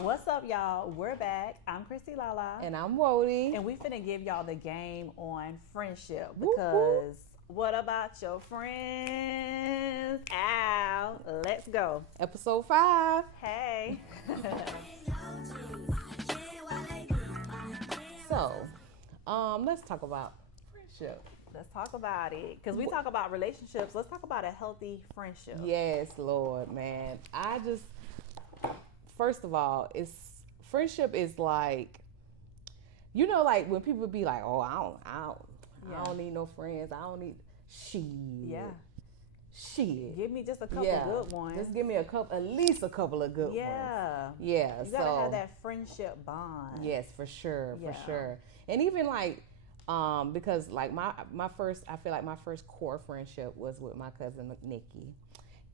What's up, y'all? We're back. I'm Christy Lala. And I'm Wody. And we finna give y'all the game on friendship Whoop, because what about your friends? Ow. Let's go. Episode 5. Hey. So, let's talk about friendship. Let's talk about it. Because we talk about relationships. Let's talk about a healthy friendship. Yes, Lord, man. First of all, friendship is like, like when people be like, oh, I don't need no friends. I don't need shit. Yeah. Shit. Give me just a couple good ones. Just give me at least a couple of good ones. Yeah. Yeah. You gotta have that friendship bond. Yes, for sure. And even like, because like I feel like my first core friendship was with my cousin Nikki.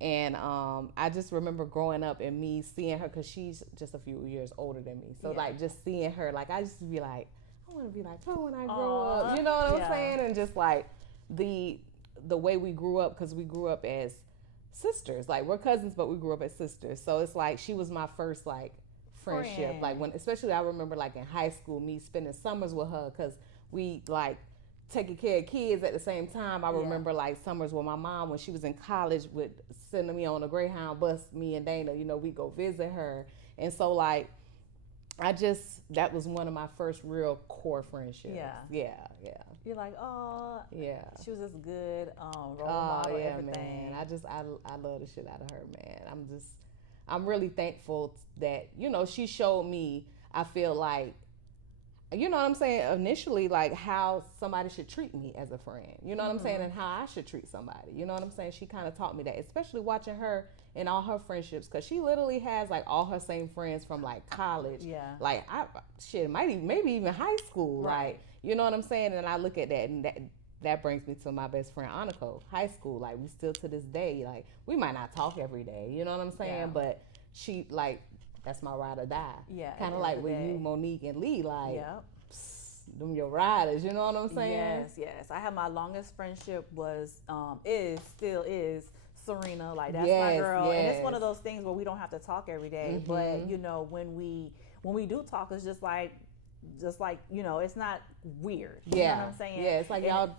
And I just remember growing up and me seeing her, because she's just a few years older than me. So like just seeing her, like I used to be like, I want to be like her when I grow up. You know what I'm saying? And just like the way we grew up, because we grew up as sisters. Like we're cousins, but we grew up as sisters. So it's like she was my first like friendship. Like especially I remember like in high school, me spending summers with her, because we like taking care of kids at the same time. I remember like summers with my mom when she was in college would send me on a Greyhound bus, me and Dana, we go visit her. And so like that was one of my first real core friendships. Yeah. You're like, oh, yeah, she was just good, role model, everything. Man. I love the shit out of her, man. I'm really thankful that, she showed me, I feel like, you know what I'm saying, initially, like how somebody should treat me as a friend, you know what I'm saying, and how I should treat somebody, you know what I'm saying. She kind of taught me that, especially watching her and all her friendships, because she literally has like all her same friends from like college, like maybe even high school, right. Like, you know what I'm saying. And I look at that, and that brings me to my best friend Aniko, high school. Like we still to this day, like we might not talk every day, you know what I'm saying, but she like, that's my ride or die. Yeah. Kind of like with you, Monique and Lee, like, them your riders, you know what I'm saying? Yes. I have my longest friendship still is Serena. Like that's my girl. And it's one of those things where we don't have to talk every day. But when we do talk, it's just like it's not weird. You know what I'm saying? Yeah, it's like y'all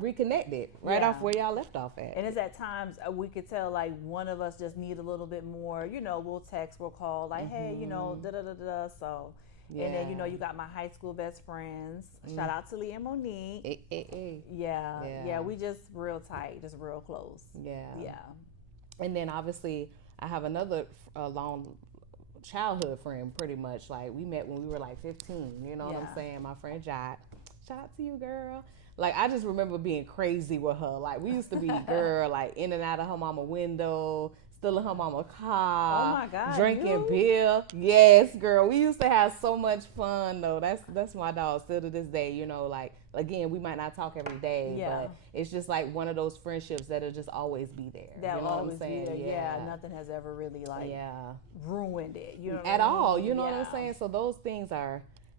reconnected off where y'all left off at. And it's at times we could tell like one of us just need a little bit more, we'll text, we'll call, like, hey, da-da-da-da. So, and then, you got my high school best friends. Shout out to Lee and Monique. Yeah, we just real tight, just real close. Yeah. And then obviously I have another long childhood friend, pretty much. Like we met when we were like 15, you know what I'm saying? My friend Jot. Shout out to you, girl. Like I just remember being crazy with her. Like we used to be girl, like in and out of her mama window, stealing her mama car. Oh my God. Drinking beer. Yes, girl. We used to have so much fun though. That's my dog still to this day, like again, we might not talk every day, but it's just like one of those friendships that'll just always be there. That'll always be there. Yeah, nothing has ever really like ruined it. You know at all. You know what I'm saying? So those things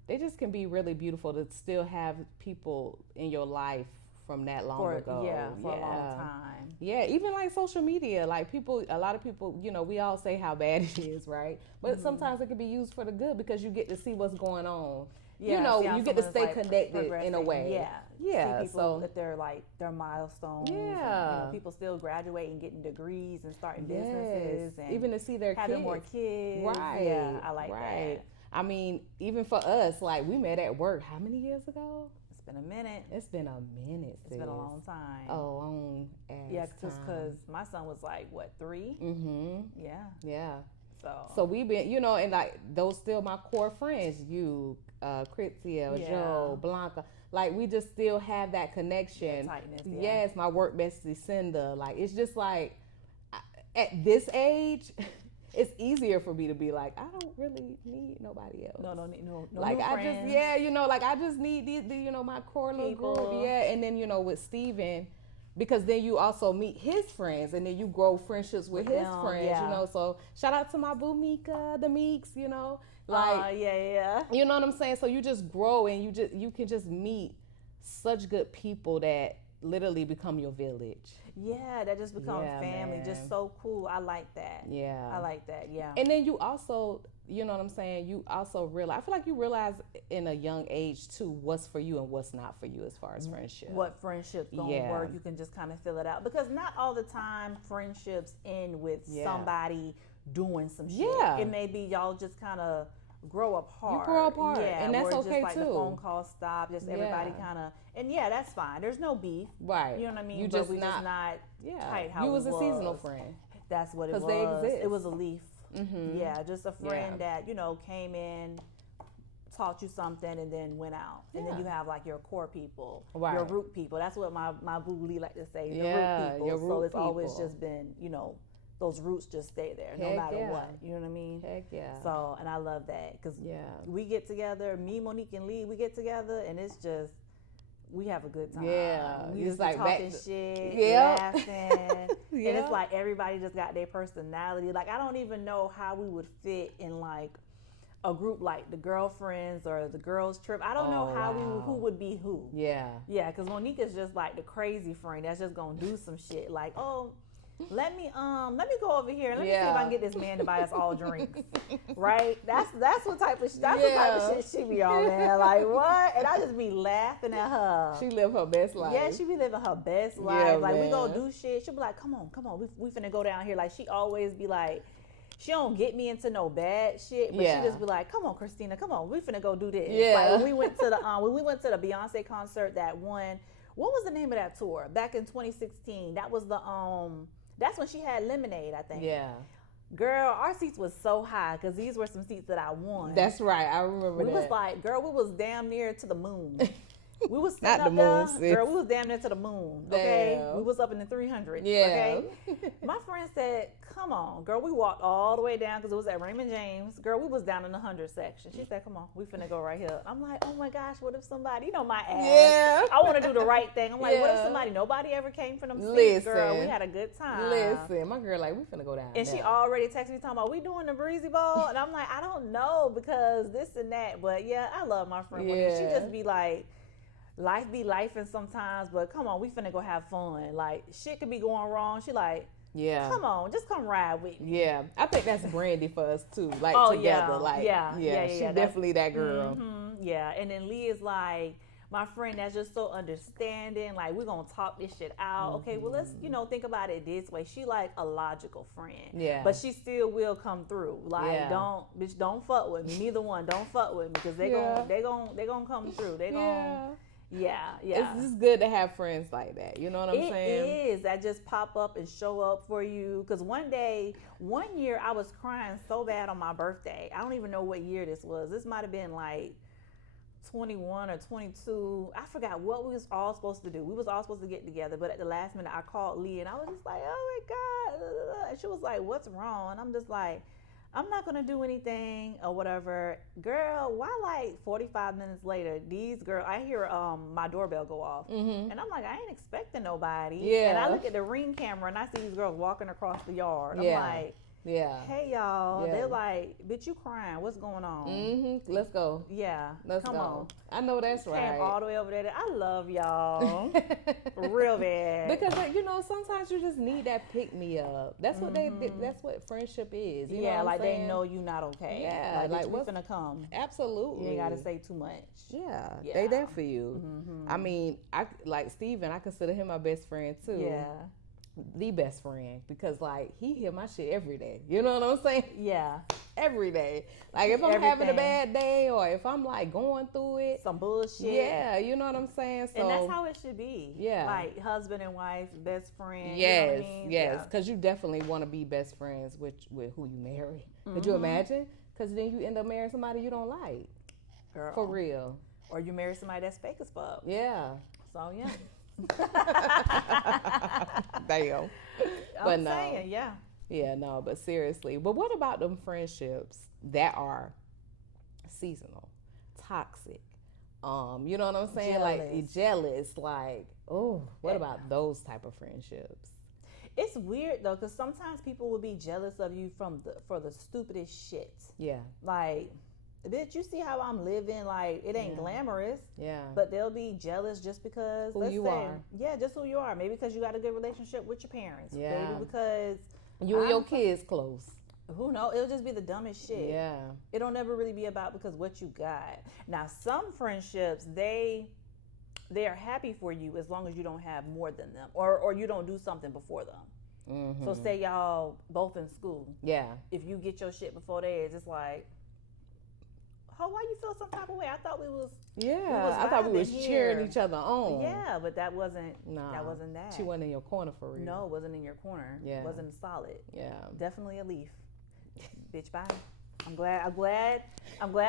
they just can be really beautiful to still have people in your life from that long ago. For a long time. Yeah, even like social media, like a lot of people, we all say how bad it is, right? But sometimes it can be used for the good, because you get to see what's going on. Yeah, you get to stay connected in a way. See people at their milestones. And, people still graduating, getting degrees, and starting businesses, and even to see their having more kids. Right. Yeah, I like that. I mean, even for us, like we met at work. How many years ago? It's been a minute. It's been a minute. It's been a long time. A long ass Yeah, just because my son was like, what, 3? Yeah. So we've been, and like those still my core friends. You, Kritzia, Joe, Blanca. Like we just still have that connection. That tightness. Yes, my work bestie Cinda. Like it's just like at this age. It's easier for me to be like, I don't really need nobody else. No like new I friends. just, like I just need these, my core little group. Yeah, and then with Steven, because then you also meet his friends, and then you grow friendships with his friends. So shout out to my boo Mika, the Meeks. Like you know what I'm saying. So you just grow, and you can just meet such good people that literally become your village. Yeah, that just becomes family. Man. Just so cool. I like that. Yeah. I like that. Yeah. And then you also you know what I'm saying, you also realize, I feel like you realize in a young age too what's for you and what's not for you as far as friendship. What friendships gonna work, you can just kind of feel it out, because not all the time friendships end with somebody doing some shit. It may be y'all just kind of grow apart. You grow apart, and that's okay just, too. The phone call stop, just everybody kind of, and that's fine. There's no beef, right? You know what I mean? You just not tight. How you was a seasonal friend. That's what it was. They exist. It was a leaf. Yeah, just a friend that came in, taught you something, and then went out. And then you have like your core people, your root people. That's what my boo Lee like to say. The root people. Your root so it's people. Always just been, those roots just stay there no matter what. You know what I mean? Heck yeah. So, and I love that, because we get together, me, Monique, and Lee, we get together, and it's just, we have a good time. Yeah. We just like talking shit, laughing. And it's like everybody just got their personality. Like, I don't even know how we would fit in like a group like the girlfriends or the girls trip. I don't know how who would be who. Yeah, because Monique is just like the crazy friend that's just gonna do some shit. Like, let me go over here and let me see if I can get this man to buy us all drinks. Right? That's what type of shit she be on, man. Like, what? And I just be laughing at her. She live her best life. Yeah, she be living her best life. Like, we gonna do shit. She'll be like, come on, we finna go down here. Like, she always be like, she don't get me into no bad shit, but she just be like, come on, Christina, come on, we finna go do this. Like, when we went to the Beyonce concert, that one, what was the name of that tour? Back in 2016. That was that's when she had Lemonade, I think. Yeah. Girl, our seats was so high because these were some seats that I won. That's right. I remember that. We was like, girl, we was damn near to the moon. We was not the moon, girl. We was damn near to the moon. Okay, we was up in the 300s. Yeah. Okay. My friend said, "Come on, girl. We walked all the way down because it was at Raymond James. Girl, we was down in the 100 section." She said, "Come on, we finna go right here." I'm like, "Oh my gosh, what if somebody? My ass. Yeah. I want to do the right thing. I'm like, what if somebody? Nobody ever came from them seats, girl. We had a good time. Listen, my girl, like, we finna go down. And she already texted me talking about, we doing the Breezy Bowl, and I'm like, I don't know because this and that, but I love my friend. Yeah. She just be like, life be lifing sometimes, but come on, we finna go have fun. Like, shit could be going wrong. She like, come on, just come ride with me. Yeah, I think that's Brandy for us too. Like, together. Like, she's definitely that girl. Mm-hmm, yeah, and then Lee is like my friend that's just so understanding. Like, we're gonna talk this shit out. Okay, well, let's think about it this way. She like a logical friend. Yeah, but she still will come through. Like, don't fuck with me. Neither one, don't fuck with me, because they gonna come through. They gonna. Yeah. It's just good to have friends like that. You know what I'm saying? It is. That just pop up and show up for you. Because one year, I was crying so bad on my birthday. I don't even know what year this was. This might have been like 21 or 22. I forgot what we was all supposed to do. We was all supposed to get together, but at the last minute, I called Lee, and I was just like, oh my God. And she was like, what's wrong? And I'm just like, I'm not going to do anything or whatever. Girl, why like 45 minutes later, these girls, I hear my doorbell go off. Mm-hmm. And I'm like, I ain't expecting nobody. Yeah. And I look at the Ring camera and I see these girls walking across the yard. I'm like, hey, y'all. Yeah. They're like, bitch, you crying. What's going on? Mm-hmm. Let's go. Yeah. Come on. I know that's right. Came all the way over there. I love y'all. Real bad. Because, sometimes you just need that pick-me-up. That's what that's what friendship is. You know what I'm saying? They know you not okay. Yeah. Like what's gonna come. Absolutely. You ain't got to say too much. Yeah. They there for you. Mm-hmm. I mean, like Steven, I consider him my best friend, too. Yeah. The best friend, because like he hear my shit every day. You know what I'm saying? Yeah, every day. Like, if I'm having a bad day, or if I'm like going through it, some bullshit. Yeah, you know what I'm saying. So, and that's how it should be. Yeah, like husband and wife, best friend. Yes, you know what I mean? Yes, because you definitely want to be best friends with who you marry. Mm-hmm. Could you imagine? Because then you end up marrying somebody you don't like. Girl, for real. Or you marry somebody that's fake as fuck. Yeah. So yeah. Damn. I'm saying, yeah. Yeah, no, but seriously. But what about them friendships that are seasonal, toxic? You know what I'm saying? Jealous. Like, what about those type of friendships? It's weird though, because sometimes people will be jealous of you for the stupidest shit. Yeah. Like, bitch, you see how I'm living? Like, it ain't glamorous. Yeah. But they'll be jealous just because who you are. Yeah, just who you are. Maybe because you got a good relationship with your parents. Yeah. Maybe because you and your kids close. Who knows? It'll just be the dumbest shit. Yeah. It'll never really be about because what you got. Now, some friendships, they are happy for you as long as you don't have more than them, or you don't do something before them. Mm-hmm. So say y'all both in school. Yeah. If you get your shit before theirs, it's like, why you feel some type of way? I thought we was. Yeah, I thought we was cheering each other on. Yeah, but that wasn't. Nah, that wasn't that. She wasn't in your corner for real. No, it wasn't in your corner. Yeah, it wasn't solid. Yeah, definitely a leaf. Bitch, bye. I'm glad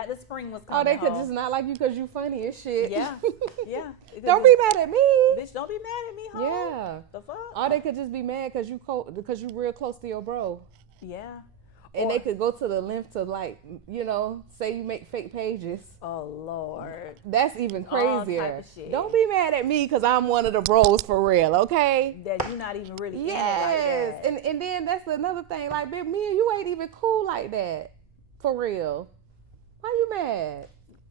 the spring was coming. Oh, they could just not like you because you funny as shit. Yeah, yeah. Don't be mad at me, bitch. Don't be mad at me, ho. Yeah. The fuck? Or they could just be mad because you real close to your bro. Yeah. And they could go to the length to say you make fake pages. Oh Lord, that's even crazier. Don't be mad at me because I'm one of the bros for real, okay? That you're not even really. Yes, like that. And then that's another thing. Like, babe, me and you ain't even cool like that, for real. Why you mad?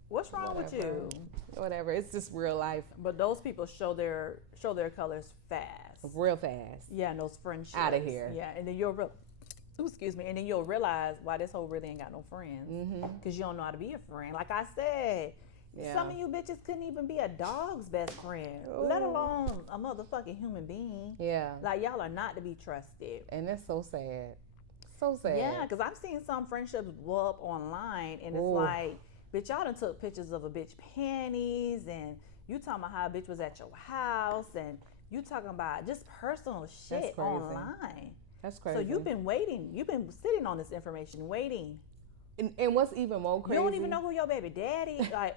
What's wrong with you? Whatever. It's just real life. But those people show their colors fast, real fast. Yeah, and those friendships out of here. Yeah, and then and then you'll realize why this hoe really ain't got no friends. Because you don't know how to be a friend. Like I said, some of you bitches couldn't even be a dog's best friend, let alone a motherfucking human being. Yeah. Like, y'all are not to be trusted. And that's so sad. So sad. Yeah, because I've seen some friendships blow up online, and it's like, bitch, y'all done took pictures of a bitch panties, and you talking about how a bitch was at your house, and you talking about just personal shit online. That's crazy. So you've been waiting. You've been sitting on this information, waiting. And what's even more crazy? You don't even know who your baby daddy. Like,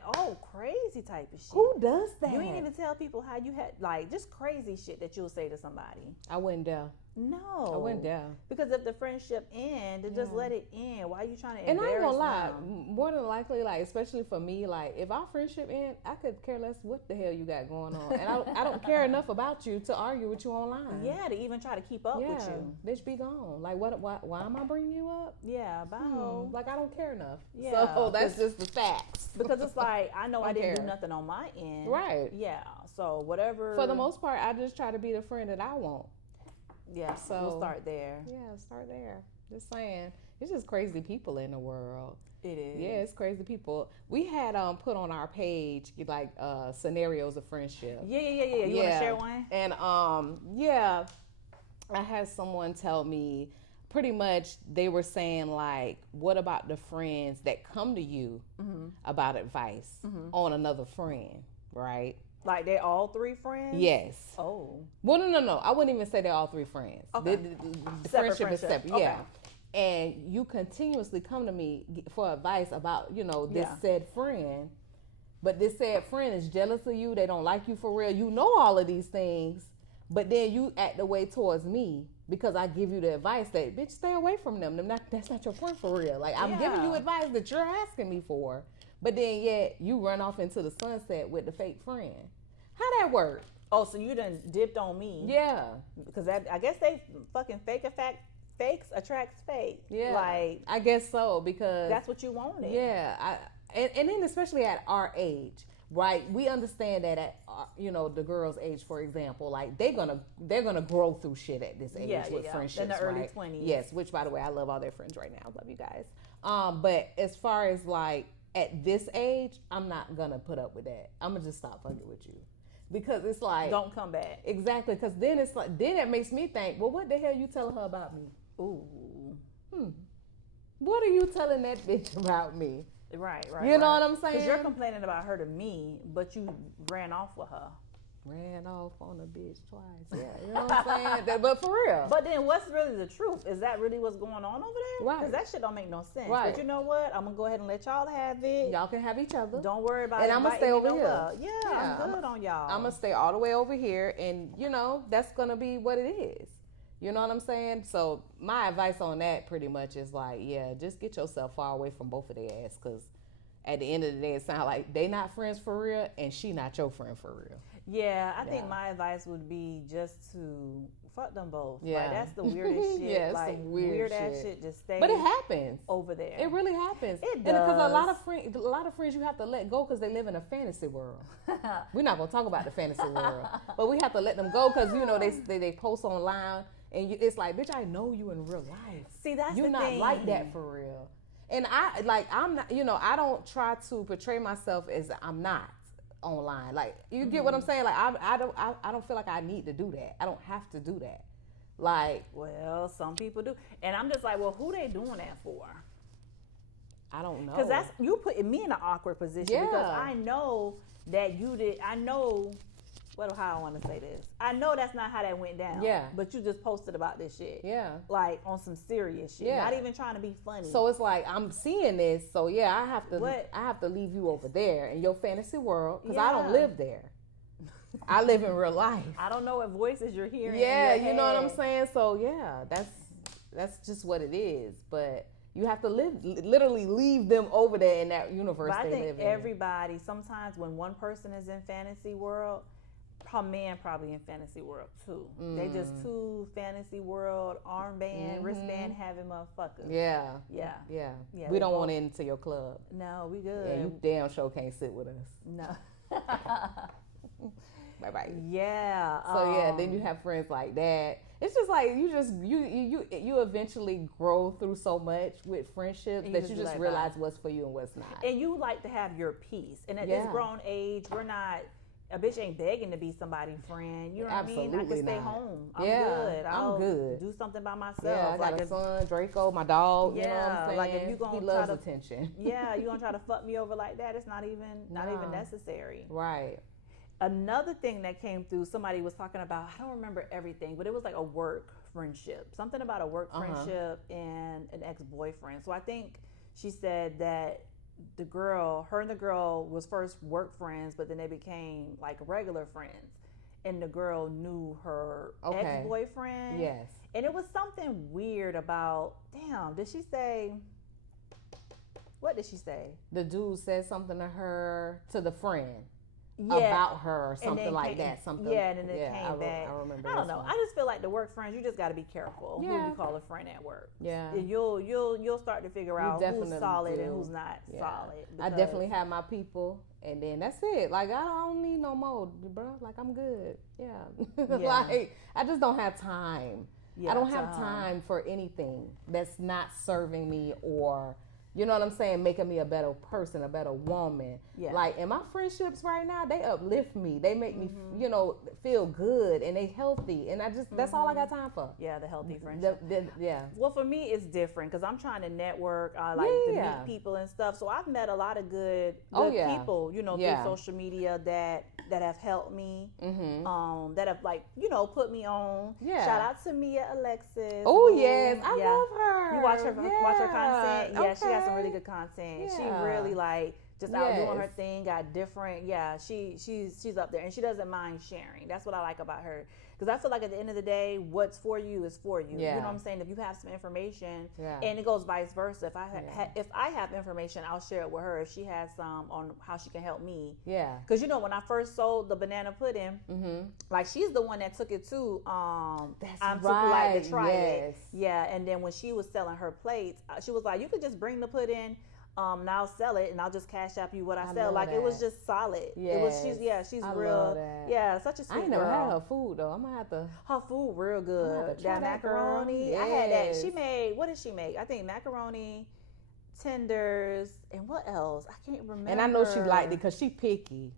crazy type of shit. Who does that? You ain't even tell people how you had, like, just crazy shit that you'll say to somebody. I wouldn't dare. No. I wouldn't dare. Because if the friendship ends, just let it end. Why are you trying to embarrass them? And I ain't gonna lie, more than likely, like, especially for me, like, if our friendship ends, I could care less what the hell you got going on. And I don't care enough about you to argue with you online. Yeah, to even try to keep up with you. Bitch, be gone. Like, why am I bringing you up? Yeah, bye. Like, I don't care enough. Yeah. So that's just the facts. Because it's like, I know I didn't do nothing on my end. Right. Yeah. So whatever. For the most part, I just try to be the friend that I want. Yeah, so we'll start there. Yeah, start there. Just saying. It's just crazy people in the world. It is. Yeah, it's crazy people. We had put on our page like scenarios of friendship. Yeah. You want to share one? And I had someone tell me pretty much they were saying like, what about the friends that come to you about advice on another friend, right? Like they all three friends? Yes. Oh. Well, no. I wouldn't even say they're all three friends. Okay. The friendship is separate. Okay. Yeah. And you continuously come to me for advice about, this said friend. But this said friend is jealous of you. They don't like you for real. You know all of these things. But then you act the way towards me because I give you the advice that, bitch, stay away from them. That's not your friend for real. Like, I'm giving you advice that you're asking me for. But then yet you run off into the sunset with the fake friend. How that work? Oh, so you done dipped on me? Yeah. Because I guess they fucking fakes attracts fake. Yeah. Like, I guess so, because that's what you wanted. Yeah. And then especially at our age, right? We understand that at the girls' age, for example, like they're gonna grow through shit at this age with friendships, in the early right? 20s. Yes. Which, by the way, I love all their friends right now. Love you guys. But as far as like at this age, I'm not gonna put up with that. I'm gonna just stop fucking with you. Because it's like, don't come back. Exactly. Because then it's like, then it makes me think, well, what the hell you telling her about me? Ooh. What are you telling that bitch about me? Right. You know what I'm saying? Because you're complaining about her to me, but you ran off with her. Ran off on a bitch twice. Yeah, you know what I'm saying? But for real. But then what's really the truth? Is that really what's going on over there? Right. Because that shit don't make no sense. Right. But you know what? I'm going to go ahead and let y'all have it. Y'all can have each other. Don't worry about it. And I'm going to stay over here. Yeah, I'm good on y'all. I'm going to stay all the way over here. And, that's going to be what it is. You know what I'm saying? So my advice on that pretty much is like, just get yourself far away from both of their ass. Because at the end of the day, it sounds like they not friends for real and she not your friend for real. Yeah, I think my advice would be just to fuck them both. Yeah. Like, that's the weirdest shit. Yeah, like, some weird ass shit. shit just stays. But it happens over there. It really happens. It does. Because a lot of friends you have to let go because they live in a fantasy world. We're not gonna talk about the fantasy world, but we have to let them go because they post online and it's like, bitch, I know you in real life. See, that's you're the not thing. like that for real. And I'm not, I don't try to portray myself as I'm not online. Like, you get what I'm saying? Like, I don't feel like I need to do that. I don't have to do that. Like, well, some people do, and I'm just like, well, who they doing that for? I don't know. Because that's you putting me in an awkward position. Yeah. Because I know that you did. I know. How I want to say this. I know that's not how that went down. Yeah. But you just posted about this shit. Yeah. Like on some serious shit. Yeah. Not even trying to be funny. So it's like, I'm seeing this, so yeah, I have to leave you over there in your fantasy world, because I don't live there. I live in real life. I don't know what voices you're hearing. Yeah, you know what I'm saying? So yeah, that's just what it is. But you have to literally leave them over there in that universe but they live in. I think everybody, sometimes when one person is in fantasy world, man probably in fantasy world too. They just too fantasy world, armband, wristband having motherfuckers. Yeah. We don't want into your club. No, we good. Yeah, you damn sure can't sit with us. No. Bye. Yeah. So yeah, then you have friends like that. It's just like you eventually grow through so much with friendships that you just realize what's for you and what's not. And you like to have your peace. And at this grown age, we're not. A bitch ain't begging to be somebody's friend. You know what I mean? I can stay home. I'm good. I'm good. Do something by myself. Yeah, I got a son, Draco, my dog. Yeah, you know what I'm saying? like if you gonna he loves attention. Yeah, you gonna try to fuck me over like that? It's not even necessary. Right. Another thing that came through, somebody was talking about. I don't remember everything, but it was like a work friendship. Something about a work friendship and an ex-boyfriend. So I think she said that her and the girl was first work friends, but then they became like regular friends. And the girl knew her ex-boyfriend. Yes. And it was something weird about, did she say, what did she say? The dude said something to the friend. About her or something like that. Something. Yeah, and then it came back. I remember. I don't know. I just feel like the work friends, you just got to be careful who you call a friend at work. Yeah. And you'll start to figure out who's solid and who's not solid. I definitely have my people, and then that's it. Like, I don't need no more, bro. Like, I'm good. Yeah. Like, I just don't have time. I don't have time for anything that's not serving me or, you know what I'm saying, making me a better person, a better woman. Yeah. Like, in my friendships right now, they uplift me. They make me, feel good, and they healthy. And I just, that's all I got time for. Yeah, the healthy friendship. Yeah. Well, for me, it's different because I'm trying to network. I like to meet people and stuff. So I've met a lot of good people, through social media that have helped me, that have, like, put me on. Yeah. Shout out to Mia Alexis. Oh, yes. I love her. You watch her content? Yeah, she has some really good content. Yeah. She really, like, just out doing her thing, got different. Yeah, she's up there, and she doesn't mind sharing. That's what I like about her, because I feel like at the end of the day, what's for you is for you. Yeah. You know what I'm saying? If you have some information, and it goes vice versa. If I have information, I'll share it with her. If she has some on how she can help me. Yeah. Because when I first sold the banana pudding, like, she's the one that took it to That's super light to try it. Yeah, and then when she was selling her plates, she was like, you could just bring the pudding. And I'll sell it, and I'll just cash out you what I sell. Like, it was just solid. Yes. It was she's I real. Love that. Yeah, such a sweet girl. I ain't never had her food though. I'm gonna have to. Her food real good. That macaroni. Yes. I had that. She made, what did she make? I think macaroni, tenders, and what else? I can't remember. And I know she liked it because she picky.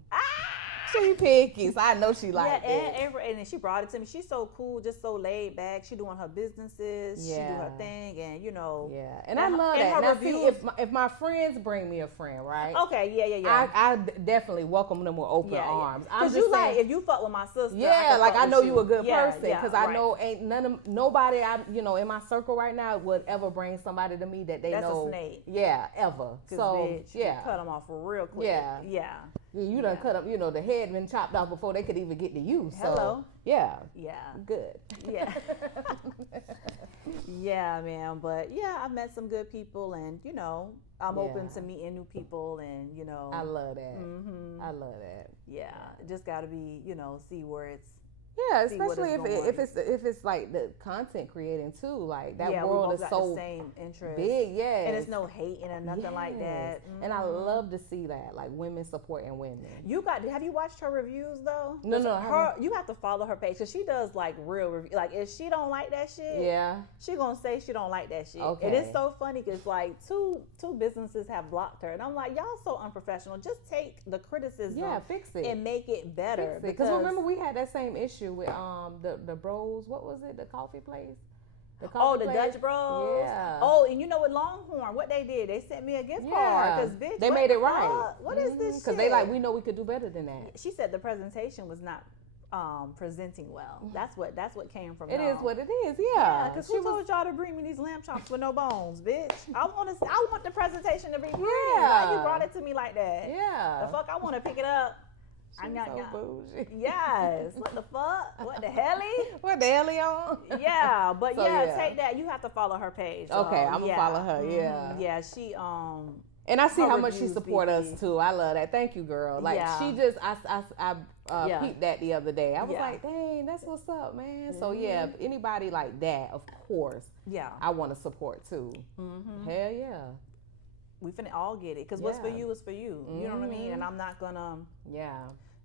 She picky, so I know she liked it. And she brought it to me. She's so cool, just so laid back. She doing her businesses. Yeah. She do her thing, and Yeah, and I love that. Now, see, if my friends bring me a friend, right? Okay, yeah. I definitely welcome them with open arms. Because you saying, like, if you fuck with my sister, I know you a good person, because I know ain't nobody in my circle right now would ever bring somebody to me that they know. That's a snake. Yeah, ever. So bitch, you cut them off real quick. Yeah. You done cut up, the head been chopped off before they could even get to you. So, hello. Yeah. Yeah. Good. Yeah. Yeah, man. But yeah, I've met some good people, and I'm open to meeting new people, and I love that. I love that. Yeah. It just got to be, see where it's Yeah, see what especially is if it's like the content creating too. Like that yeah, world we is both got so the same interest. big. Yes. And it's no hating or nothing like that. And I love to see that, like women supporting women. Have you watched her reviews though? No. You have to follow her page because she does like real review. Like if she don't like that shit, yeah, she gonna say she don't like that shit. Okay. And it's so funny because like two businesses have blocked her, and I'm like, y'all so unprofessional. Just take the criticism, fix it and make it better. Because remember we had that same issue with the Bros. What was it? The coffee place. The Dutch Bros. Yeah. Oh, and you know what, Longhorn, what they did? They sent me a gift card because bitch, they made it right. What is this? Because they like, we know we could do better than that. She said the presentation was not presenting well. That's what came from. It is what it is. Yeah. Because who told y'all to bring me these lamb chops with no bones, bitch? I want the presentation to be pretty. Why you brought it to me like that? Yeah. The fuck, I want to pick it up. She's so bougie. Yes. What the fuck? What the helly? What the helly on? Yeah, but take that. You have to follow her page. Okay, I'm gonna follow her. Yeah. Yeah, she and I see how much she support us too. I love that. Thank you, girl. Like she just I peeped that the other day. I was like, dang, that's what's up, man. So yeah, anybody like that, of course. Yeah. I want to support too. Hell yeah. We finna all get it because what's for you is for you. You know what I mean? And I'm not gonna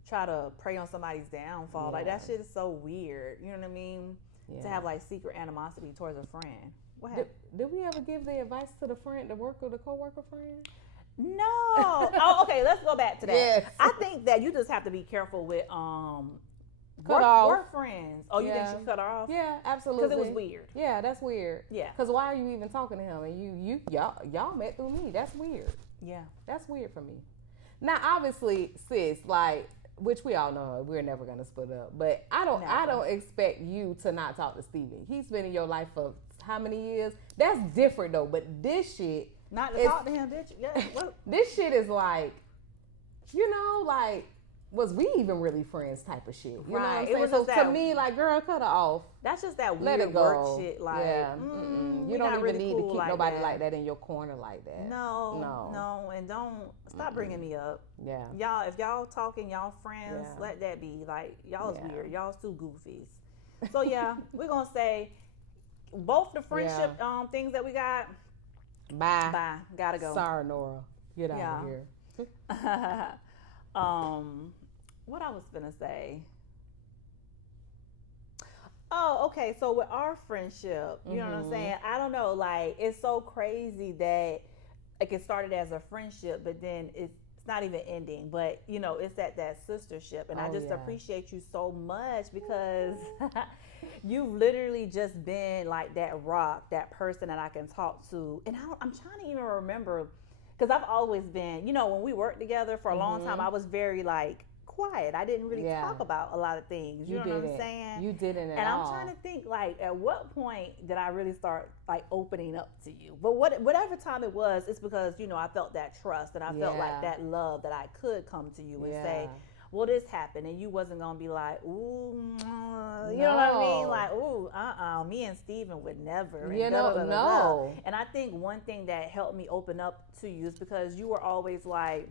try to prey on somebody's downfall. Like that shit is so weird. You know what I mean? To have like secret animosity towards a friend. What happened? Did we ever give the advice to the friend, the coworker friend? No. Oh, okay. Let's go back to that. Yes. I think that you just have to be careful with work friends. Oh, you think she cut her off? Yeah, absolutely. Because it was weird. Yeah, that's weird. Yeah. Because why are you even talking to him? And y'all met through me. That's weird. Yeah. That's weird for me. Now, obviously, sis, like, which we all know we're never gonna split up. But I don't expect you to not talk to Steven. He's been in your life for how many years? That's different though. But this shit, not to talk to him, did you? Yeah. What? This shit is like, like, was we even really friends type of shit? You know what I'm saying? So to me, like, girl, cut her off. That's just that weird work shit. Like, you don't even need to keep nobody like that in your corner like that. No, and don't stop bringing me up. Yeah, y'all, if y'all talking, y'all friends, let that be. Like, y'all is weird. Y'all too goofies. So yeah, we're gonna say both the friendship things that we got. Bye. Gotta go. Sorry, Nora. Get out of here. What I was gonna say. Oh, okay. So with our friendship, you know what I'm saying? I don't know. Like, it's so crazy that like it started as a friendship, but then it's not even ending. But you know, it's that sistership, and I just appreciate you so much because you've literally just been like that rock, that person that I can talk to. And I'm trying to even remember. Because I've always been, you know, when we worked together for a long time, I was very like quiet. I didn't really talk about a lot of things. You know what I'm saying? You didn't at all. And I'm trying to think, like, at what point did I really start like opening up to you? But whatever time it was, it's because, you know, I felt that trust and I felt like that love that I could come to you and say, well, this happened, and you wasn't gonna be like, ooh, you know what I mean? Like, ooh, me and Steven would never. You know, no. And I think one thing that helped me open up to you is because you were always like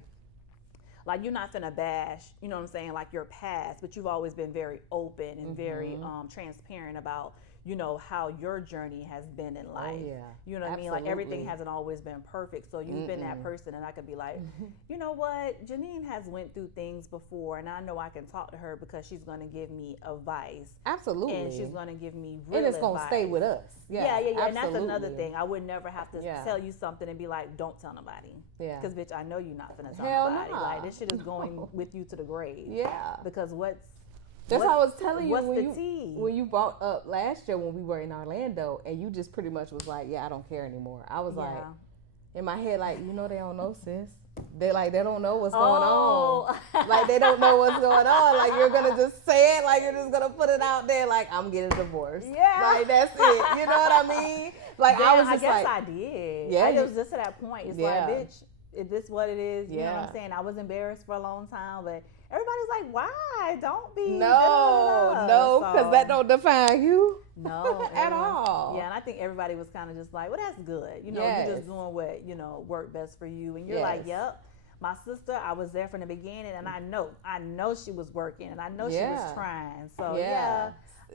you're not finna bash, you know what I'm saying, like your past, but you've always been very open and very transparent about, you know, how your journey has been in life. Oh, yeah. You know what I mean? Like, everything hasn't always been perfect. So you've been that person, and I could be like, you know what? Janine has went through things before, and I know I can talk to her because she's going to give me advice. Absolutely. And she's going to give me real And it's going to stay with us. Yeah. And that's another thing. I would never have to tell you something and be like, don't tell nobody. Yeah. Because, bitch, I know you're not going to tell nobody. Nah. Like, this shit is going with you to the grave. Yeah. Because that's what I was telling you when you brought up last year when we were in Orlando, and you just pretty much was like, yeah, I don't care anymore. I was like, in my head, like, you know, they don't know, sis. They don't know what's going on. Like, they don't know what's going on. Like, you're going to just say it. Like, you're just going to put it out there. Like, I'm getting divorced. Yeah. Like, that's it. You know what I mean? Like, I guess I did. Yeah. I was just to that point. It's like, bitch, is this what it is? You know what I'm saying? I was embarrassed for a long time, but everybody's like, why? Don't be. No, because that don't define you. No. At all. Yeah, and I think everybody was kind of just like, well, that's good. You know, you're just doing what, you know, worked best for you. And you're like, yep. My sister, I was there from the beginning, and I know she was working, and I know she was trying. So yeah.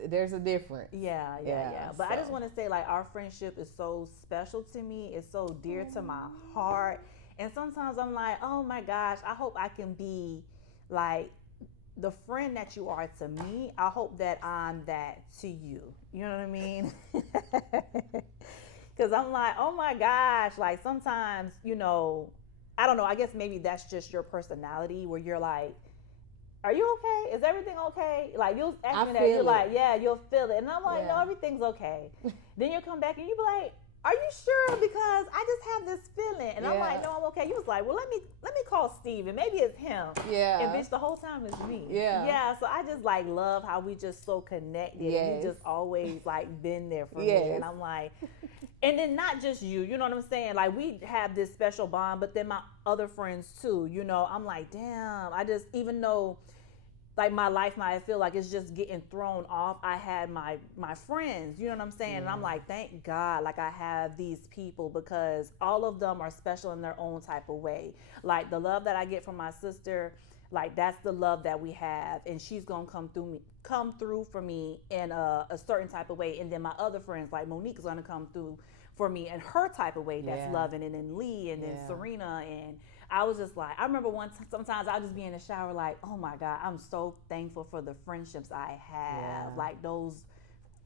There's a difference. Yeah. But I just want to say, like, our friendship is so special to me. It's so dear to my heart. And sometimes I'm like, oh my gosh, I hope I can be like the friend that you are to me. I hope that I'm that to you. You know what I mean? Because I'm like, oh my gosh, like sometimes, you know, I don't know. I guess maybe that's just your personality where you're like, are you okay? Is everything okay? Like, you'll ask me that. You're like, yeah, you'll feel it. And I'm like, no, everything's okay. Then you'll come back and you'll be like, are you sure? Because I just have this feeling. And I'm like, no, I'm okay. You was like, well, let me call Steven. Maybe it's him. Yeah. And bitch, the whole time it's me. Yeah. Yeah. So I just like love how we just so connected. Yes. And you just always like been there for me. And I'm like, and then not just you know what I'm saying? Like, we have this special bond, but then my other friends too, you know, I'm like, damn, I just, even though like my life might feel like it's just getting thrown off, I had my friends, you know what I'm saying? And I'm like, thank God, like I have these people, because all of them are special in their own type of way. Like the love that I get from my sister, like that's the love that we have, and she's gonna come through for me in a certain type of way. And then my other friends, like Monique, is gonna come through for me in her type of way that's loving, and then Lee, and then Serena. And I was just like, I remember sometimes I'll just be in the shower like, oh my God, I'm so thankful for the friendships I have. Like those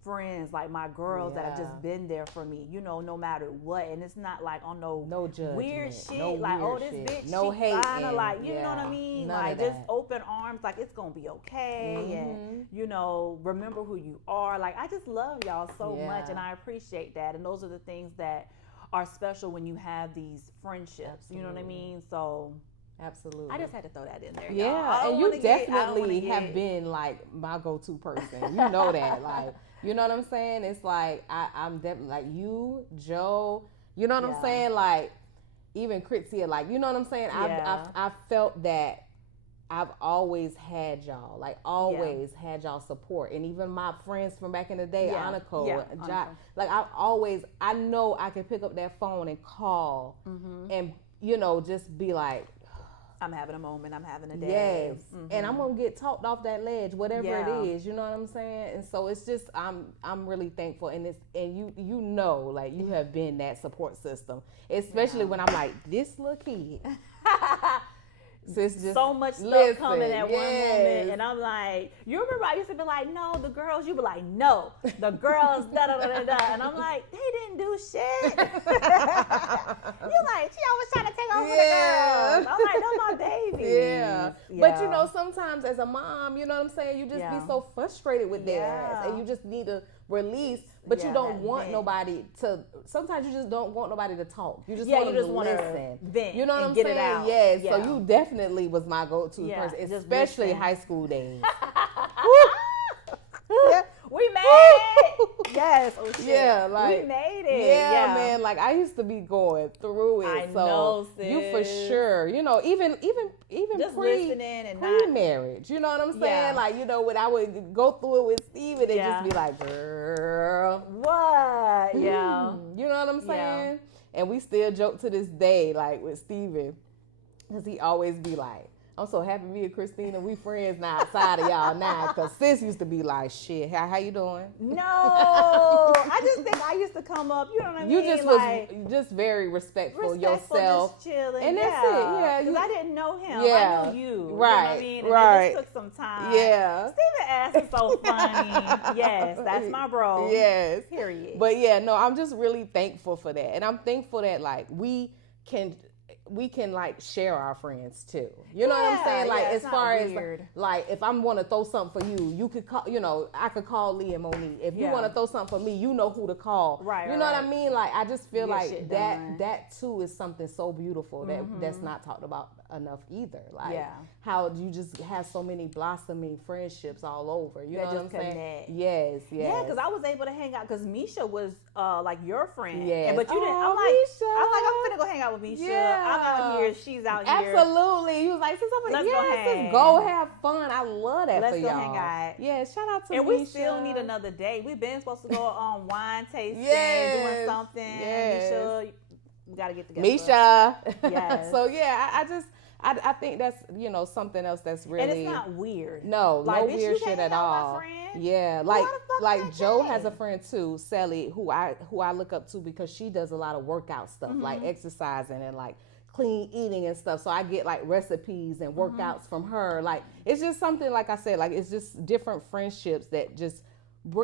friends, like my girls that have just been there for me, you know, no matter what. And it's not like on no weird shit, like, oh, this bitch, no hate, like, you know what I mean? None like just open arms, like it's gonna be okay. And you know, remember who you are. Like, I just love y'all so much, and I appreciate that. And those are the things that are special when you have these friendships. You know what I mean? So absolutely, I just had to throw that in there. Yeah, and you definitely have been like my go-to person. You know that, like, you know what I'm saying? It's like I'm definitely like you, Joe. You know what I'm saying? Like even Kritzia, like, you know what I'm saying? I felt that I've always had y'all, like always had y'all support. And even my friends from back in the day, Aniko, like I know I can pick up that phone and call and, you know, just be like, I'm having a moment, I'm having a day. Yes. And I'm going to get talked off that ledge, whatever it is, you know what I'm saying? And so it's just, I'm really thankful. And you know, like you have been that support system, especially when I'm like, this little kid. Just so much stuff coming at one moment, and I'm like, you remember I used to be like, no, the girls, you be like, no, the girls, da da da da, and I'm like, they didn't do shit. You like, she always trying to take over the girls. I'm like, no, my babies. Yeah, but you know, sometimes as a mom, you know what I'm saying, you just be so frustrated with their ass, and you just need to release, but you don't want nobody to. Sometimes you just don't want nobody to talk. You just want them to listen. Vent, you know what I'm get saying? It out. Yes. Yeah. So you definitely was my go-to person, especially high school days. We made it. Yes. Oh shit. Yeah, like we made it. Yeah, man. Like I used to be going through it. I know, sis. You for sure. You know, even just listening and pre-marriage. You know what I'm saying? Yeah. Like, you know, when I would go through it with Steven, and just be like, girl, what? Yeah. You know what I'm saying? Yeah. And we still joke to this day, like with Steven, because he always be like, I'm so happy me and Christina, we friends now outside of y'all now. Because sis used to be like, shit, how you doing? No, I just think I used to come up, you know what I mean? You just like, was just very respectful yourself. Just chilling. And that's it, yeah. Because I didn't know him. I knew you. Right, you know what I mean? And right. it just took some time. Yeah. Steven ass is so funny. Yes, that's my bro. Yes. Period. But yeah, no, I'm just really thankful for that. And I'm thankful that like we can like share our friends too. You know what I'm saying? Like as far as like if I'm want to throw something for you, you could call, you know, I could call Lee and Monique. If you want to throw something for me, you know who to call. Right. You know what I mean? Like I just feel like that too is something so beautiful that's not talked about enough either. Like how you just have so many blossoming friendships all over. You know what I'm saying? Yes. Yeah, because I was able to hang out because Misha was like your friend. Yes. But you didn't. I'm like, I'm finna go hang out with Misha. Yeah. I'm out here. She's out here. Absolutely. He was like, let's go have fun. I love that for y'all. Let's go hang out. Yeah, shout out to Misha. And we still need another day. We've been supposed to go on wine tasting, doing something. Yes. Misha, we got to get together. Misha. Yes. So yeah, I think that's, you know, something else that's really. And it's not weird. No, like, no bitch, weird shit at all. My friend? Yeah, Why the fuck like Joe can't? has a friend too, Sally, who I look up to because she does a lot of workout stuff, like exercising and like clean eating and stuff. So I get like recipes and workouts from her. Like it's just something, like I said, like it's just different friendships that just.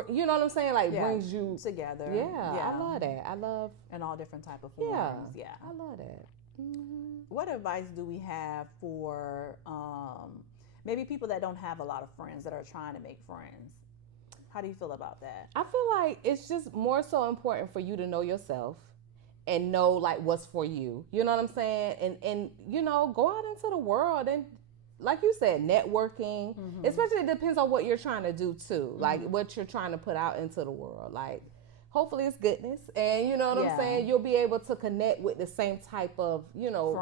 You know what I'm saying? Like brings you together. Yeah, I love that. I love in all different type of forms. Yeah, I love that. Mm-hmm. What advice do we have for maybe people that don't have a lot of friends that are trying to make friends? How do you feel about that? I feel like it's just more so important for you to know yourself and know like what's for you. You know what I'm saying? And you know, go out into the world and, like you said, networking, especially it depends on what you're trying to do too, like what you're trying to put out into the world. Like, hopefully it's goodness, and you know what I'm saying? You'll be able to connect with the same type of, you know,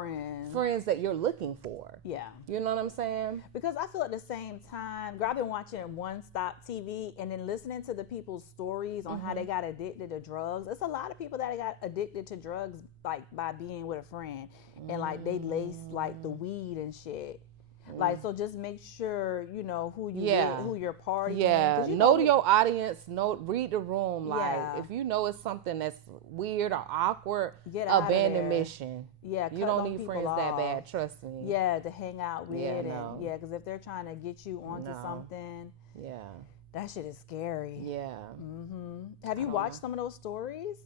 friends that you're looking for. Yeah. You know what I'm saying? Because I feel at the same time, girl, I've been watching One Stop TV and then listening to the people's stories on how they got addicted to drugs. It's a lot of people that got addicted to drugs, like by being with a friend, and like they lace like the weed and shit. Like, so just make sure you know who you get, who you're partying. Yeah, know your audience. Read the room. Like, if you know it's something that's weird or awkward, abandon mission. Yeah, you don't need friends that bad. Trust me. Yeah, to hang out with. Because if they're trying to get you onto something, that shit is scary. Yeah. Have you watched some of those stories?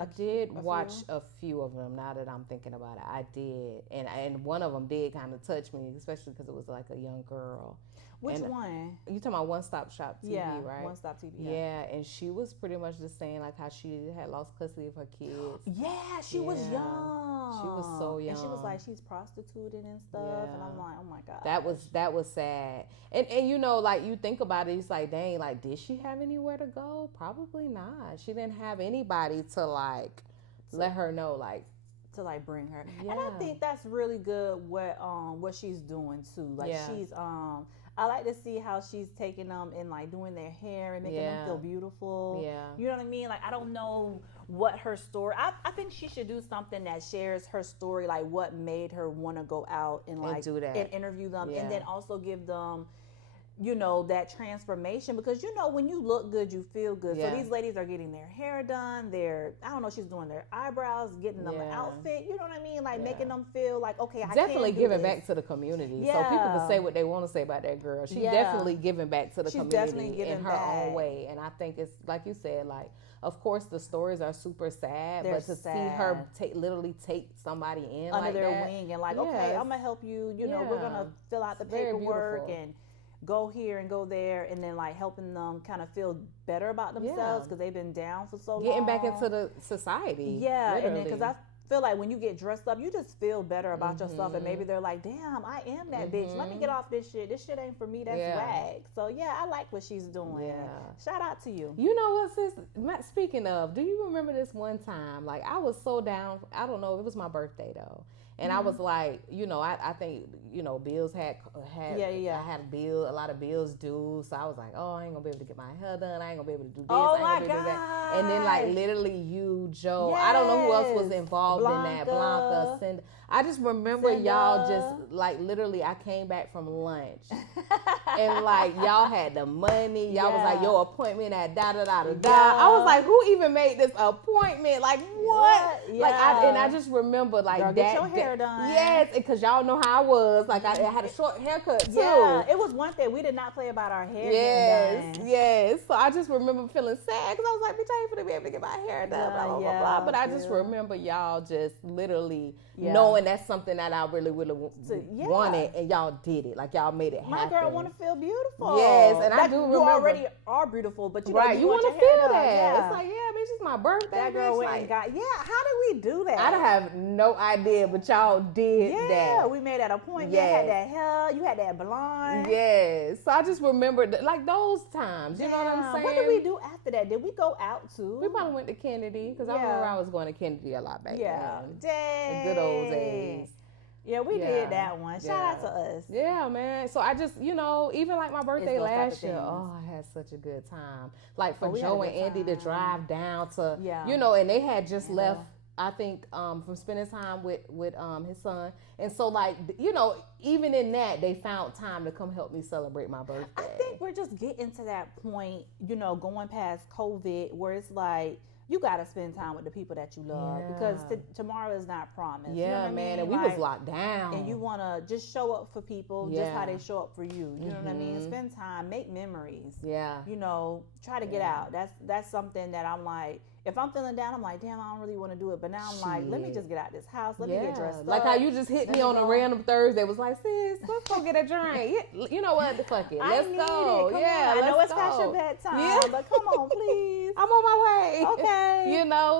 I did watch a few of them. Now that I'm thinking about it, I did, and one of them did kind of touch me, especially because it was like a young girl. Which one? You talking about One Stop Shop TV, right? One Stop TV. Yeah, and she was pretty much just saying like how she had lost custody of her kids. Yeah, she was young. She was so young, and she was like she's prostituted and stuff. And I'm like, oh my god. That was sad. And you know, like you think about it, it's like, dang, like did she have anywhere to go? Probably not. She didn't have anybody to like let her know, like. To like bring her. And I think that's really good what she's doing too. Like she's I like to see how she's taking them and like doing their hair and making them feel beautiful. Yeah. You know what I mean? Like I don't know what her story. I think she should do something that shares her story, like what made her want to go out and like do that and interview them, and then also give them, you know, that transformation, because you know when you look good you feel good. So these ladies are getting their hair done, I don't know, she's doing their eyebrows, getting them an outfit, you know what I mean, like making them feel like, okay, I definitely can do giving this. back to the community. So people can say what they want to say about that girl. She's definitely giving back to the community in her own way. And I think it's like you said, like of course the stories are super sad, but to see her literally take somebody in under like their that, wing and like, okay, I'm gonna help you, you know, we're gonna fill out the paperwork and go here and go there, and then like helping them kind of feel better about themselves because they've been down for so long. Getting back into the society. Yeah, literally. And then because I feel like when you get dressed up, you just feel better about yourself, and maybe they're like, damn, I am that bitch. Let me get off this shit. This shit ain't for me. That's rag. So yeah, I like what she's doing. Yeah. Shout out to you. You know what, sis? Speaking of, do you remember this one time? Like I was so down. I don't know. It was my birthday though. And I was like, you know, I think, you know, bills had I had a lot of bills due. So I was like, oh, I ain't gonna be able to get my hair done. I ain't gonna be able to do this. Oh I ain't gonna be able to do that. And then like literally you, Joe, I don't know who else was involved in that. Blanca, Cindy. I just remember y'all just like literally I came back from lunch and like y'all had the money. Y'all was like, your appointment at da-da-da-da-da. I was like, who even made this appointment? Like what? Yeah. Like I just remember like girl, that. Get your hair done. Yes, because y'all know how I was. Like I had a short haircut too. Yeah, it was one thing. We did not play about our hair. Yes. So I just remember feeling sad because I was like, bitch, I ain't gonna be able to get my hair done, blah, blah, blah, blah. But I just remember y'all just literally knowing that's something that I really wanted, and y'all did it. Like y'all made it happen. My girl want to feel beautiful. Yes, and I do remember. You already are beautiful, but you you want to feel that. It's like, yeah, bitch, it's my birthday. That girl went and got, how did we do that? I have no idea, but y'all did that. Yeah, we made that appointment. You had that hair, you had that blonde. Yes. So I just remembered like those times. You know what I'm saying? What did we do after that? Did we go out too? We probably went to Kennedy because I remember I was going to Kennedy a lot back then. Dang. The good old days. Yeah, we did that one. Shout out to us. Yeah, man. So I just, even like my birthday last year, I had such a good time. Like for Joe and Andy to drive down to, and they had just left, I think, from spending time with his son. And so, like, even in that, they found time to come help me celebrate my birthday. I think we're just getting to that point, going past COVID, where it's like, you got to spend time with the people that you love because tomorrow is not promised. Yeah, you know what man. I mean? And we was locked down. And you want to just show up for people just how they show up for you. You know what I mean? Spend time, make memories. Yeah. Try to get out. That's something that I'm like, if I'm feeling down, I'm like, damn, I don't really want to do it. But now I'm like, let me just get out this house. Let me get dressed up. Like how you just hit me on a random Thursday. Was like, sis, let's go get a drink. You know what? Fuck it. Let's go. I know it's past your bedtime, but come on, please. I'm on my way. Okay.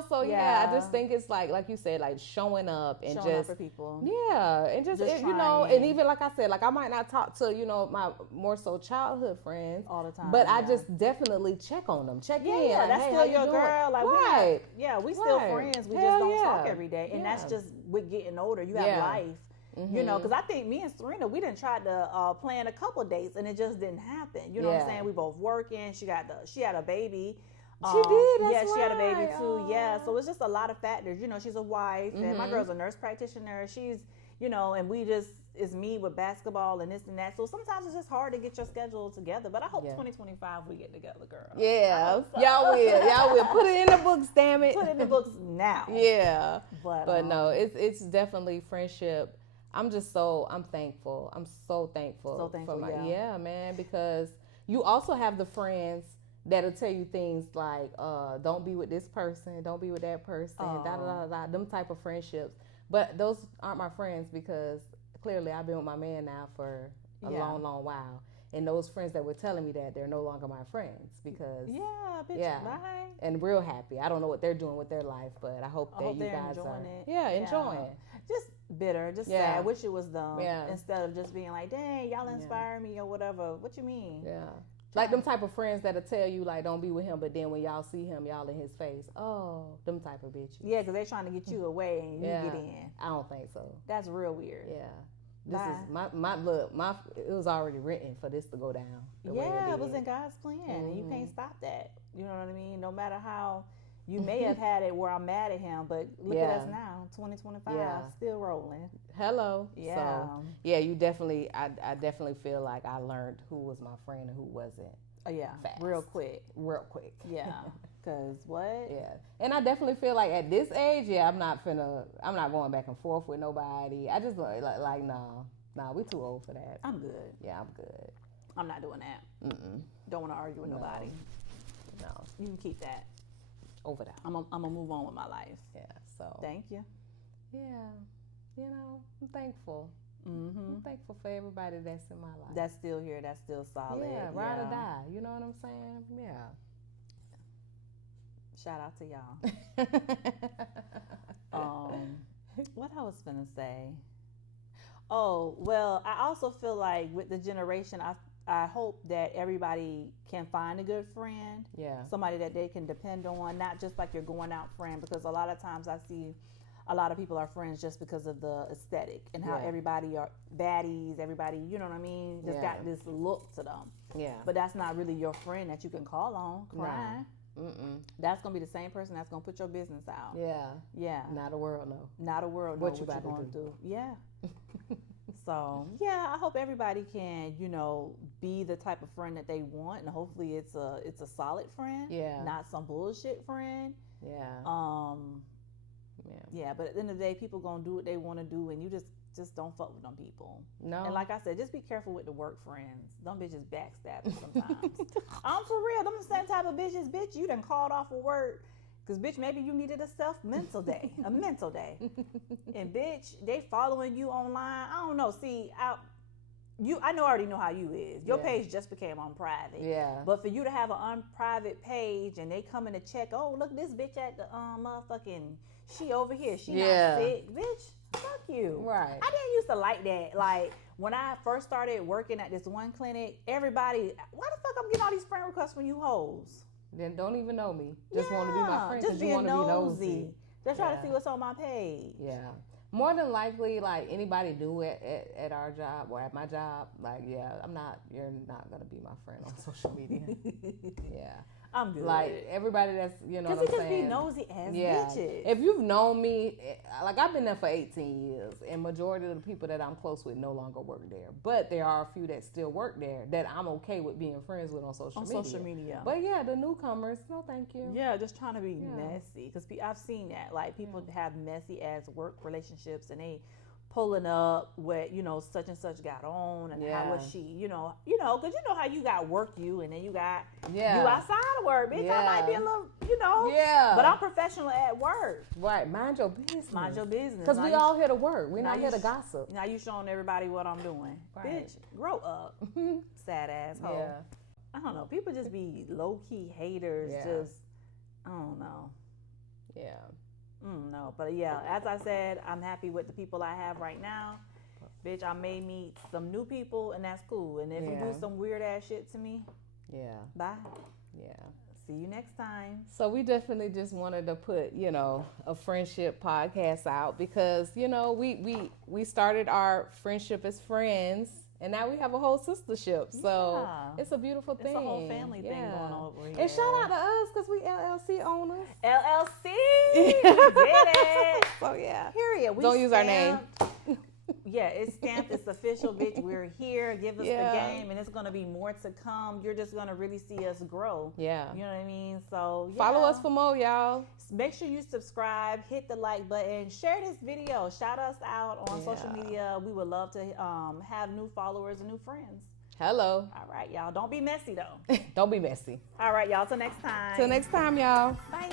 So I just think it's like you said, like showing up and showing up for people. Yeah, and just and even like I said, like I might not talk to my more so childhood friends all the time, but I just definitely check on them, check in. Yeah, that's still your girl. Like we still friends. We just don't talk every day, and that's just with getting older. You have life. Because I think me and Serena, we didn't try to plan a couple dates, and it just didn't happen. You know what I'm saying? We both working. She had a baby. She did. That's she had a baby too. Yeah, so it's just a lot of factors. She's a wife, and my girl's a nurse practitioner. She's, and we just it's me with basketball and this and that. So sometimes it's just hard to get your schedule together. But I hope 2025 we get together, girl. Yeah, so. Y'all will put it in the books. Damn it, put it in the books now. Yeah, but no, it's definitely friendship. I'm thankful. I'm so thankful. So thankful, man, because you also have the friends that'll tell you things like, don't be with this person, don't be with that person, them type of friendships. But those aren't my friends because clearly I've been with my man now for a long, long while. And those friends that were telling me that, they're no longer my friends because... bye. And real happy. I don't know what they're doing with their life, but I hope that you guys are... enjoying it. Just bitter, just sad. Wish it was them. Instead of just being like, dang, y'all inspire me or whatever. What you mean? Yeah. Like them type of friends that'll tell you, like, don't be with him, but then when y'all see him, y'all in his face. Oh, them type of bitches. Yeah, because they're trying to get you away and you get in. I don't think so. That's real weird. Yeah. This is my look. It was already written for this to go down. It was in God's plan, and you can't stop that. You know what I mean? No matter how you may have had it where I'm mad at him, but look at us now, 2025, still rolling. Hello. Yeah. So, you definitely. I definitely feel like I learned who was my friend and who wasn't. Oh yeah. Fast. Real quick. Yeah. Cause what? Yeah, and I definitely feel like at this age, I'm not going back and forth with nobody. I just like nah, we too old for that. I'm good. Yeah, I'm good. I'm not doing that. Don't want to argue with nobody. No, you can keep that over that. I'm gonna move on with my life. Yeah. So thank you. Yeah, I'm thankful. I'm thankful for everybody that's in my life. That's still here. That's still solid. Yeah, ride or die. You know what I'm saying? Yeah. Shout out to y'all. What I was gonna say. Oh, well, I also feel like with the generation, I hope that everybody can find a good friend. Yeah. Somebody that they can depend on, not just like your going out friend, because a lot of times I see a lot of people are friends just because of the aesthetic and how everybody are baddies, everybody, you know what I mean? Just got this look to them. Yeah. But that's not really your friend that you can call on crying. That's gonna be the same person that's gonna put your business out. Yeah. Not a world, no. Not a world, no. What you gonna do? Yeah. So I hope everybody can, be the type of friend that they want, and hopefully it's a solid friend. Yeah. Not some bullshit friend. Yeah. Yeah. But at the end of the day, people gonna do what they want to do, and you just don't fuck with them people. No. And like I said, just be careful with the work friends. Them bitches backstabbing sometimes. I'm for real. Them the same type of bitches, bitch. You done called off of work because, bitch, maybe you needed a mental day. And, bitch, they following you online. I don't know. See, I already know how you is. Your page just became on private. Yeah. But for you to have an unprivate page and they come in to check, oh, look, this bitch at the motherfucking, she over here. She not sick. Bitch, fuck you. Right. I didn't used to like that. Like, when I first started working at this one clinic, everybody, why the fuck I'm getting all these friend requests from you hoes? Then don't even know me. Just want to be my friend because you want to be nosy. Just try to see what's on my page. Yeah. more than likely, like anybody new at our job or at my job, like you're not gonna be my friend on social media. Yeah. I'm good. Like everybody that's, you know what I'm Because saying? he just be nosy ass bitches. If you've known me, like I've been there for 18 years, and majority of the people that I'm close with no longer work there. But there are a few that still work there that I'm okay with being friends with on social media. But yeah, the newcomers, no thank you. Yeah, just trying to be messy. Because I've seen that. Like people have messy ass work relationships, and they pulling up what, you know, such and such got on, and how was she, you know, because you know how you got work you, and then you got you outside of work. Bitch, I might be a little, you know, but I'm professional at work. Right, mind your business. Mind your business. Because we all here to work. We're not here to gossip. Now you showing everybody what I'm doing. Right. Bitch, grow up. Sad asshole. Yeah. I don't know. People just be low key haters. Just, I don't know. Yeah. No, but yeah, as I said, I'm happy with the people I have right now. Bitch, I may meet some new people, and that's cool. And if you do some weird ass shit to me, bye. Yeah. See you next time. So we definitely just wanted to put, you know, a friendship podcast out because, you know, we started our friendship as friends. And now we have a whole sistership. So it's a beautiful thing. It's a whole family thing going on over here. And shout out to us because we LLC owners. LLC! We did it! So yeah. Period. We don't use our name. Yeah, it's stamped. It's official, bitch. We're here. Give us the game. And it's going to be more to come. You're just going to really see us grow. Yeah. You know what I mean? So follow us for more, y'all. Make sure you subscribe. Hit the like button. Share this video. Shout us out on social media. We would love to have new followers and new friends. Hello. All right, y'all. Don't be messy, though. Don't be messy. All right, y'all. Till next time. Till next time, y'all. Bye.